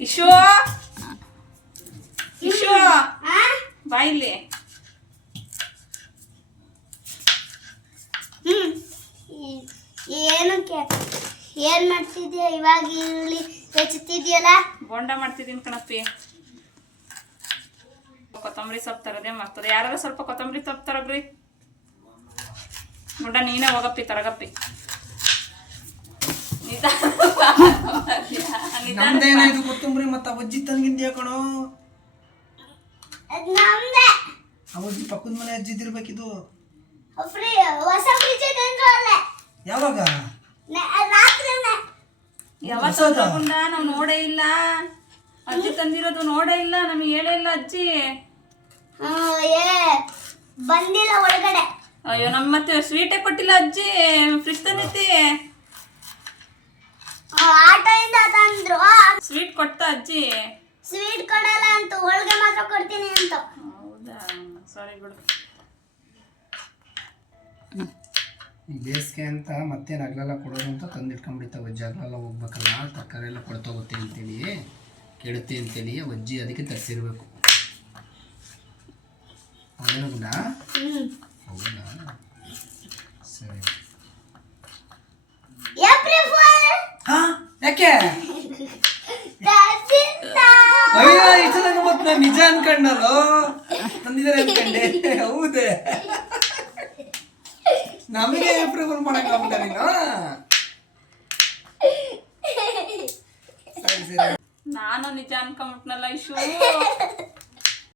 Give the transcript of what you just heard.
ಇಶು. ಇಶೋ. ಬಾಯಿಲಿ ಹ್ಮ್. ಈ- ಏನಕ್ಕೆ ಏನ್ ಮಾಡ್ತಿದ್ಯಾ? ಇವಾಗ ಇಲ್ಲಿ ಹೆಚ್ಚುತ್ತಿದ್ಯಲ್ಲ? ಬೋಂಡ ಮಾಡ್ತಿದ್ದೀನಿ ಕಣಪ್ಪಿ. ಕೊತ್ತಂಬರಿ ಸೊಪ್ಪು ತರೋದೇ ಮಾಡ್ತದೆ ಯಾರು ಸ್ವಲ್ಪ ಕೊತ್ತಂಬರಿ ಸೊಪ್ಪು ತರಬ್ರಿ. ಗುಂಡ ನೀನೇ ಹೋಗಪ್ಪಿ ತರಗಪ್ಪಿ. ನಿಧಾನ ನಿಧಾನ ಇದು ಕೊತ್ತಂಬರಿ ಮತ್ತ ಅಜ್ಜಿ ತಂಗಿಂದ ಯಾಕಣೋ ಅವಜ್ಜಿ ಪಕ್ಕದ ಮನೆ ಅಜ್ಜಿ ಇದಿರ್ಬೇಕಿದು ಫ್ರೀ ಹೊಸ ಫ್ರಿಜ್ ತಂದ್ರು ಅಲ್ಲೇ. ಯಾವಾಗ? ಗುಂಡ ನಾವು ನೋಡೇ ಇಲ್ಲ. ಅಜ್ಜಿ ತಂದಿರೋದು ನೋಡೇ ಇಲ್ಲ ನಮಗೆ ಹೇಳೇ ಇಲ್ಲ ಅಜ್ಜಿ. ಬಂದಿಲ್ಲ ಒಳಗಡೆ. ಅಯ್ಯೋ ನಮ್ಮ ಮತ್ತೆ ಸ್ವೀಟೇ ಕೊಟ್ಟಿಲ್ಲ ಅಜ್ಜಿ. ಫ್ರಿಜ್ ತಂದೈತಿ ಅಜ್ಜಿ? ಸ್ವೀಟ್ ಕೊಡಲ್ಲ ಅಂತ ಹೋಳಿಗೆ ಮಾತ್ರ ಕೊಡ್ತೀನಿ ಅಂತ. ಹೌದಾ? ಸಾರಿ ಬಿಡು. ಬೇಸಿಗೆ ಅಂತ ಮತ್ತೆ ನಗಲೆಲ್ಲ ಕೊಡೋದು ಅಂತ ತಂದಿಟ್ಕೊಂಡ್ಬಿಡ್ತಾವೆ ಅಜ್ಜಿ. ಹಗಲೆಲ್ಲ ಹೋಗ್ಬೇಕಲ್ಲ ತರಕಾರಿ ಎಲ್ಲ ಕೊಡ್ತೋಗುತ್ತೆ ಅಂತೇಳಿ ಕೆಡುತ್ತೆ ಅಂತೇಳಿ ಅಜ್ಜಿ ಅದಕ್ಕೆ ತರಿಸಿರ್ಬೇಕು. ಹೌದೇನೋ ಗುಂಡ ಹೌದಾ? ಸರಿ. ಯಾಕೆ? ನಾನು ನಿಜ ಅನ್ಕೊಂಡಲ್ಲೋ ತಂದಿದ್ದಾರೆ ಅನ್ಕೊಂಡೆ ಹೌದೇ. ನಮಗೆ ಏಪ್ರಿಲ್ ಮಾಡಕ್ ಆಗ್ಬಿಟ್ಟ ನೀನು? ನಾನು ನಿಜ ಅನ್ಕೊಂಬಿಟ್ನಲ್ಲ ಇಶು.